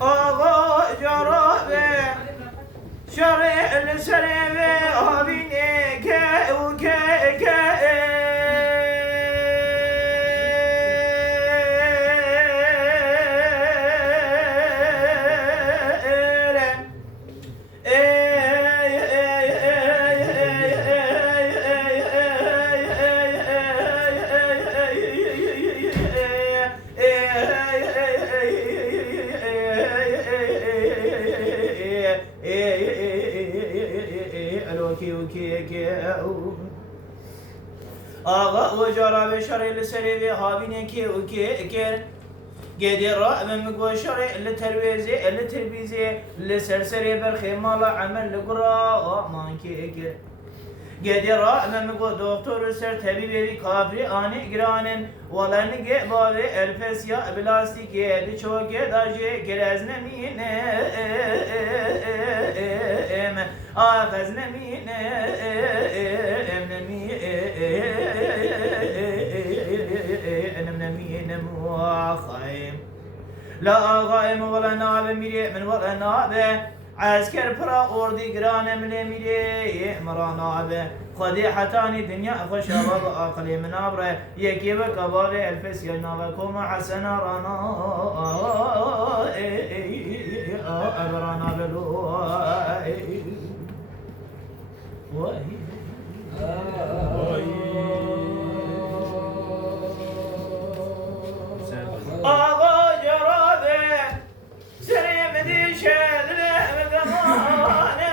آقا جرابه شرع لسرم آبینه که او که آقا و جرابه شرع لسرم آبینه که او که قدي رأى من قوى شرع لترويزي لتربيزي لسرسري برخيمالا عمل لقراء مانكي قدي رأى من قوى دكتور سر طبيبي كافري آني قرانن ولا نقع بابي الفسيا بلاستيكي لچوكي داجي قرازن مين آخذن مين من مواخيم لا غائم ولا ناب ميري من ولا ناب عسكر برا أوردي قران من ميري مرا ناب خدي حتاني دنيا خوش أباب أقلي من أبره يكيبك أبابي الفس ينابكم حسنا رانا أبرانا بلو آقا جرابه سریم دیشه دلم زمانه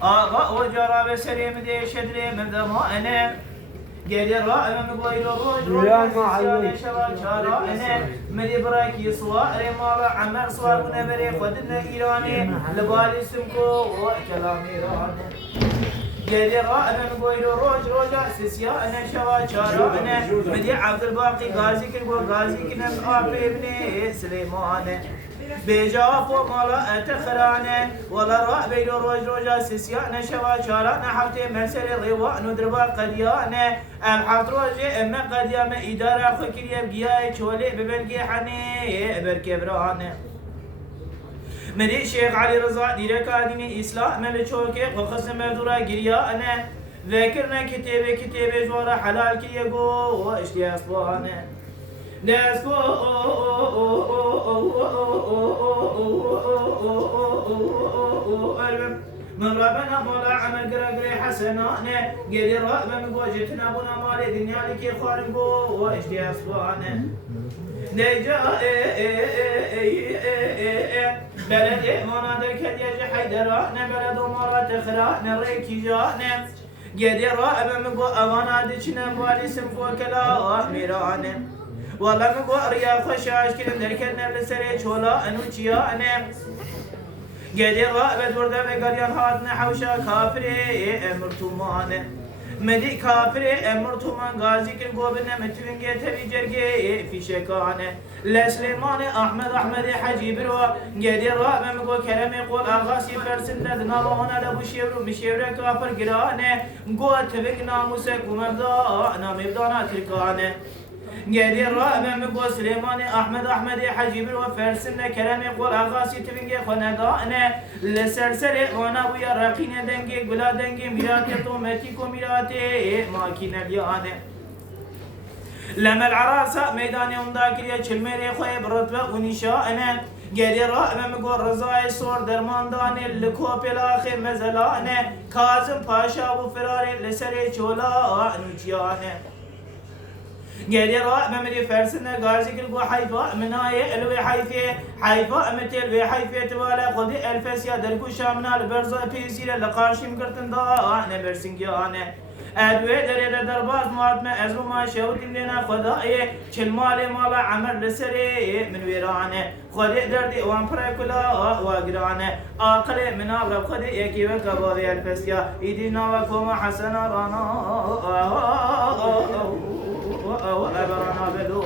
آقا و جرابه سریم دیشه دلم زمانه قدر رأى من غير روج سيادة شباب شارعنا مدي براكي صوار مالا عمر صوار ونبري خدنا إيراني لبالي سمكو وكلام إيراني قدر رأى من غير روج سيادة شباب شارعنا مدي عبد الباقي غازي كنبو غازي كنب آبي ابن سليمان بجاف ومالا أتخرانه ولا رأى بين روج سيسيان شوا شاران حفتي مسر الروان ودربا قديانه أم حفت روج أما قديام إدارة خكرية بجياي شولي ببلغي حني بركبرانه مدي شيخ علي رضا ديركا ديني إسلام ملچوكي وخصم مدورا جريانه ذكرنا كتابة جوارا حلال كيغو واشتي أصبانه نسكو من ربنا مولا عمل قرقري حسنانه قدر رأى من قوجتنا بنا مالي دنيا لكي خارنبو واشتي أصبانه نجا بلد منادر كديج حيدرانه بلد مرات خرانه ريكي جانه قدر رأى من قوى أوانا ديشنا بالي سمكو كلا ميرانه والله من قوى ريا خشاش كلم دركنا بلسري شولا أنوشيا أنا قدر رأى بدورده بقريان هاتنا حوشا كافري مرتومان مدي كافري مرتومان غازي كن قوبنا متوينجي تبي جرجي في شكانه لسليمان أحمد حجي بروا قدر رأى من قوى كلام يقول أغاسي فرسنة نابونا لبو شيرو مشيرة كافر قرانه قوى تبق ناموسك ومبدا نامبدانا تركانه قدر رأى من قوى سليمان أحمد حجيب وفرسنا كلام يقول أغاسي تبنجي خندانه لسرسر وانا ويا رقينا دنجي قلا دنجي ميراتي طومتيكو ميراتي ماكينة ليانه لما العراسة ميدان يوم ذاكريا چلميري خوي برتبة ونشانه قدر رأى من قوى رزاي صور درمان داني لكوب الآخر مزلانه كاظم پاشا وفراري لسري چولا نوچيانه قدر رأى ممري فرسنا غازي كل حيفا مناي الوي حيفا متل وي حيفا توالا خدي الفسيا دركو شامنا البرزا بيسير لقاشم قرتن دا انا برسنجانه ادوی در درباز مواد ما ازرو ما شوت لنا خدایه چل مال مالا عمر لسری من ویرانه خدای دردی وان پرکلا واگرانه آقل من آبرب خدای یکی و کبابی الفسیا ایدینا و کما حسنا رانا و ابرانا بلو